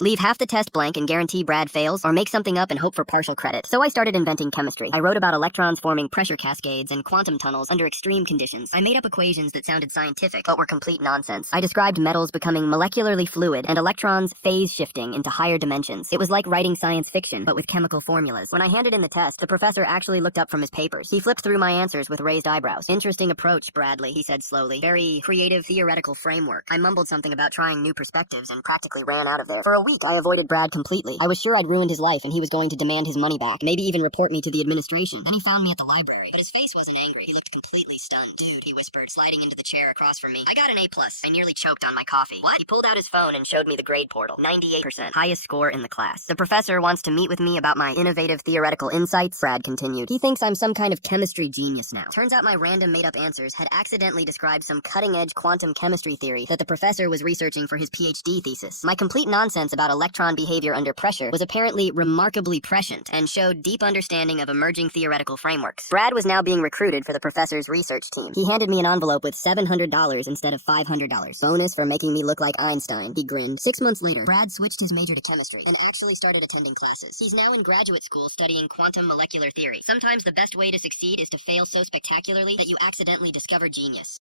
Leave half the test blank and guarantee Brad fails, or make something up and hope for partial credit. So I started inventing chemistry. I wrote about electrons forming pressure cascades and quantum tunnels under extreme conditions. I made up equations that sounded scientific, but were complete nonsense. I described metals becoming molecularly fluid and electrons phase shifting into higher dimensions. It was like writing science fiction, but with chemical formulas. When I handed in the test, the professor actually looked up from his papers. He flipped through my answers with raised eyebrows. Interesting approach, Bradley, he said slowly. Very creative theoretical framework. I mumbled something about trying new perspectives and practically ran out of there. For a week, I avoided Brad completely. I was sure I'd ruined his life and he was going to demand his money back, maybe even report me to the administration. Then he found me at the library, but his face wasn't angry. He looked completely stunned. Dude, he whispered, sliding into the chair across from me. I got an A+. I nearly choked on my coffee. What? He pulled out his phone and showed me the grade portal. 98%. Highest score in the class. The professor wants to meet with me about my innovative theoretical insights, Brad continued. He thinks I'm some kind of chemistry genius now. Turns out my random made-up answers had accidentally described some cutting-edge quantum chemistry theory that the professor was researching for his PhD thesis. My complete nonsense about electron behavior under pressure was apparently remarkably prescient and showed deep understanding of emerging theoretical frameworks. Brad was now being recruited for the professor's research team. He handed me an envelope with $700 instead of $500. Bonus for making me look like Einstein, he grinned. 6 months later, Brad switched his major to chemistry and actually started attending classes. He's now in graduate school studying quantum molecular theory. Sometimes the best way to succeed is to fail so spectacularly that you accidentally discover genius.